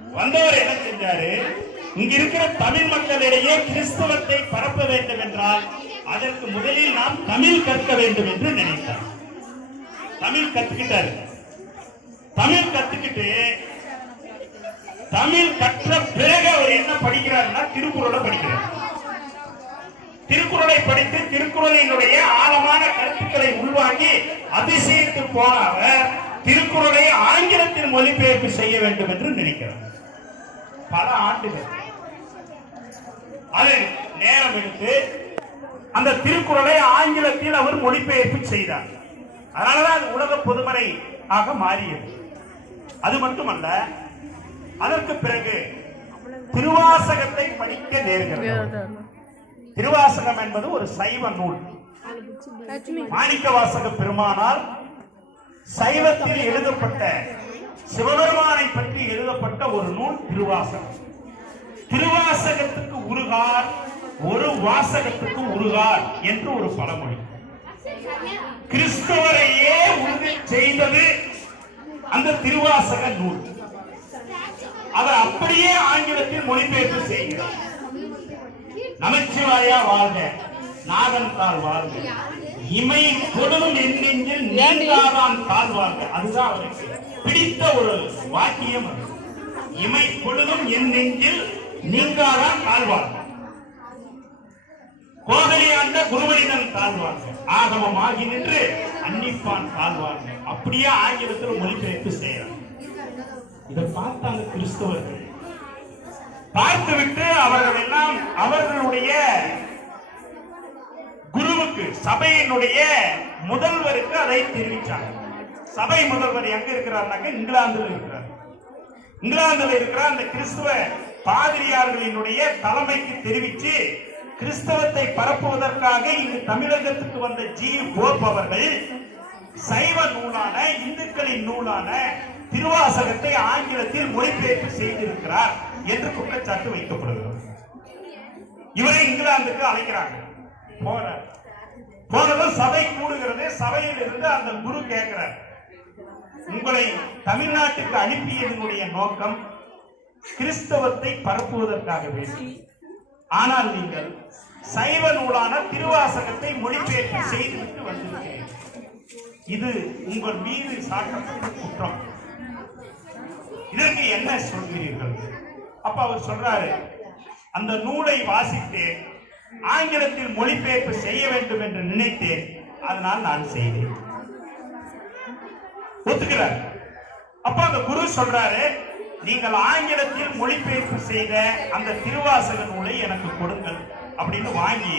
வந்தவர் என்ன செஞ்சாரு? இங்க இருக்கிற தமிழ் மக்களிடையே கிறிஸ்தவத்தை பரப்ப வேண்டும் என்றால் அதற்கு முதலில் நாம் தமிழ் கற்க வேண்டும் என்று நினைத்தார். தமிழ் கத்துக்கிட்டாரு. தமிழ் கத்துக்கிட்டு தமிழ் கற்ற பிறகு அவர் என்ன படிக்கிறாருன்னா திருக்குறளை படிக்கிறார். திருக்குறளை படித்து திருக்குறளினுடைய ஆழமான கருத்துக்களை உள்வாங்கி அதிசயித்து போன அவர் திருக்குறளை ஆங்கிலத்தில் மொழிபெயர்ப்பு செய்ய வேண்டும் என்று நினைக்கிறார் பல ஆண்டுகள். அது நேரம் எடுத்து அந்த திருக்குறளை ஆங்கிலத்தில் அவர் மொழிபெயர்ப்பு செய்தார். அதனாலதான் அது உலக பொதுமறை ஆக மாறியது. அது மட்டுமல்ல அதற்கு பிறகு திருவாசகத்தை படிக்க நேர்கிறது திருவாசகம் என்பது ஒரு சைவ நூல். மாணிக்க வாசக பெருமானால் சைவத்தில் எழுதப்பட்ட சிவபெருமானை பற்றி எழுதப்பட்ட ஒரு நூல் திருவாசகம். திருவாசகத்துக்கு உருகார் ஒரு வாசகத்துக்கு உருகார் என்று ஒரு பழமொழி. கிறிஸ்தவரையே உறுதி செய்தது அந்த திருவாசக நூல். அவர் அப்படியே ஆங்கிலத்தில் மொழிபெயர்ப்பு செய்கிறார். நமச்சிவாயா வாழ்க நாகன் தாள் வாழ்க. இமை கொடுதும் என் நெஞ்சில் நீங்காதான் தாழ்வாங்க அதுதான் அவருக்கு பிடித்த ஒரு வாக்கியம். இமை பொழுதும் என் நெஞ்சில் நீங்காதான் தாழ்வாங்க கோகலியாண்ட குருவனிதன் தாழ்வாங்க ஆகமம் ஆகி நின்று அன்னிப்பான் தாழ்வாங்க அப்படியே ஆங்கிலத்தில் மொழிபெயர்ப்பு செய்யறாங்க இதை பார்த்தாங்க கிறிஸ்தவர்கள். பார்த்துவிட்டு அவர்கள் எல்லாம் அவர்களுடைய குருவுக்கு சபையினுடைய முதல்வருக்கு அதை தெரிவித்தாங்க சபை முதல்வர் எங்க இருக்கிறார்னாக்க இங்கிலாந்துல இருக்கிறார். இங்கிலாந்துல இருக்கிற அந்த கிறிஸ்துவ பாதிரியார்களினுடைய தலைமைக்கு தெரிவித்து கிறிஸ்தவத்தை பரப்புவதற்காக இங்கு தமிழகத்துக்கு வந்த ஜி. போப் அவர்கள் சைவ நூலான இந்துக்களின் நூலான திருவாசகத்தை ஆங்கிலத்தில் மொழிபெயர்ப்பு செய்திருக்கிறார் என்று குற்றச்சாட்டு வைக்கப்படுகிறது. இவரை இங்கிலாந்துக்கு அழைக்கிறாங்க. போறார். போனதும் சபை கூடுகிறது சபையில் இருந்து அந்த குரு கேட்கிறார். உங்களை தமிழ்நாட்டுக்கு அனுப்பியதனுடைய நோக்கம் கிறிஸ்தவத்தை பரப்புவதற்காக வேண்டும். ஆனால் நீங்கள் சைவ நூலான திருவாசகத்தை மொழிபெயர்ப்பு செய்துவிட்டு வந்திருக்கிறேன். இது உங்கள் மீது சாட்டப்பட்ட குற்றம். இதற்கு என்ன சொல்கிறீர்கள்? அப்ப அவர் சொல்றாரு அந்த நூலை வாசித்தேன். ஆங்கிலத்தில் மொழிபெயர்ப்பு செய்ய வேண்டும் என்று நினைத்தேன். அதனால் நான் செய்தேன். ஒத்துக்கிறார். அப்ப அந்த குரு சொல்றாரு நீங்கள் ஆங்கிலத்தில் மொழிபெயர்ப்பு செய்த அந்த திருவாசக நூலை எனக்கு கொடுங்கள் அப்படின்னு வாங்கி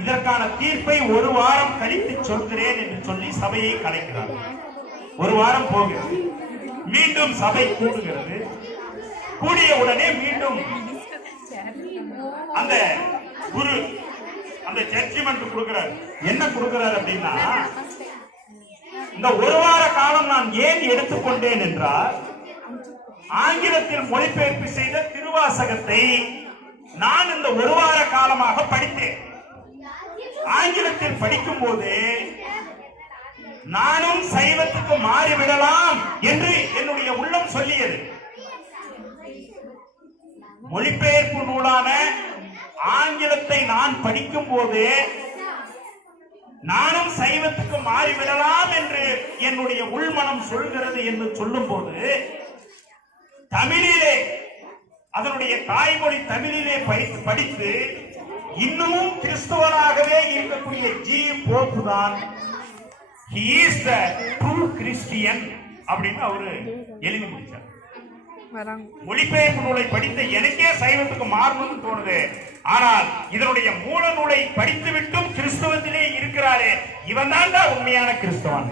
இதற்கான தீர்ப்பை ஒரு வாரம் கழித்து சொல்கிறேன் என்று சொல்லி சபையை கலைக்கிறார். ஒரு வாரம் போகிறது. மீண்டும் சபை கூடுகிறது. கூடிய உடனே மீண்டும் அந்த குரு அந்த ஜட்ஜ்மெண்ட் கொடுக்கிறார். என்ன கொடுக்கிறார் அப்படின்னா இந்த ஒரு வார காலம் நான் ஏன் எடுத்துக்கொண்டேன் என்றால் ஆங்கிலத்தில் மொழிபெயர்ப்பு செய்த திருவாசகத்தை நான் இந்த ஒரு வார காலமாக படித்தேன். ஆங்கிலத்தில் படிக்கும் போது நானும் சைவத்துக்கு மாறிவிடலாம் என்று என்னுடைய உள்ளம் சொல்லியது. மொழிபெயர்ப்பு நூலான ஆங்கிலத்தை நான் படிக்கும் போது நானும் சைவத்துக்கு மாறிவிடலாம் என்று என்னுடைய உள்மனம் சொல்கிறது என்று சொல்லும் போது தமிழிலே அதனுடைய தாய்மொழி தமிழிலே படித்து படித்து இன்னமும் கிறிஸ்துவனாகவே இருக்கக்கூடிய ஜி. போப்பு தான். He is the அப்படின்னு அவரு எழுதி முடிச்சார். மொழிபெயர்ப்பு நூலை படித்த எனக்கே சைவத்துக்கு மாறணும்னு தோணுது. ஆனால் இதனுடைய மூல நூலை படித்து விட்டும் கிறிஸ்தவத்திலே இருக்கிறாரே இவன் தான் உண்மையான கிறிஸ்தவன்.